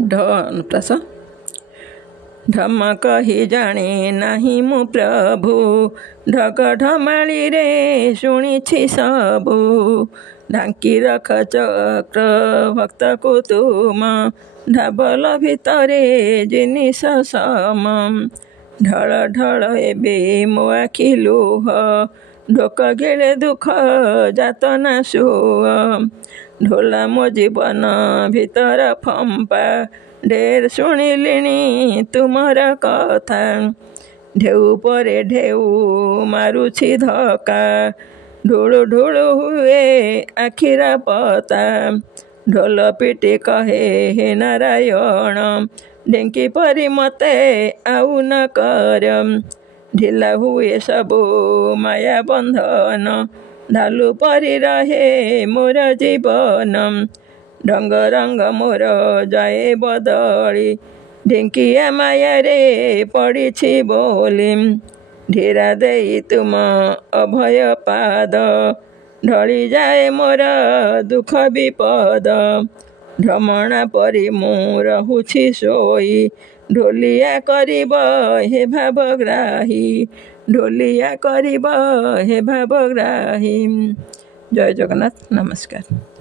ढ ढम कही जाने नाही मु प्रभु ढग ढमाली रे शुणिछि सबु ढांकी रख चक्र भक्त को तुम ढाबल भितरे जिनिस सम ढल ढल एबे मो आखि लुह ढोक घेले दुख जातना सुह ढोला मो जीवन भितर फंपा ढेर शुणिलिणी तुमर कथा ढेउ परे ढेउ मारुछि धक्का ढुलु ढुलु हुए आखिर पता ढोल पिटी कहे हे नारायण ढेंकी परी मते आउ न कर ढिला हुए सबु माया बंधन ढालु परी रहे मोर जीवन ढंग रंग मोर जाए बदली ढेंकिया माया रे पड़ी बोली ढेरा देई तुम अभय पाद ढली जाए मोर दुख विपद भ्रमणा परी मु रहुछि सोई ढोलिया करिब हे भावग्राही ढोलिया करिब हे भावग्राही। जय जगन्नाथ। नमस्कार।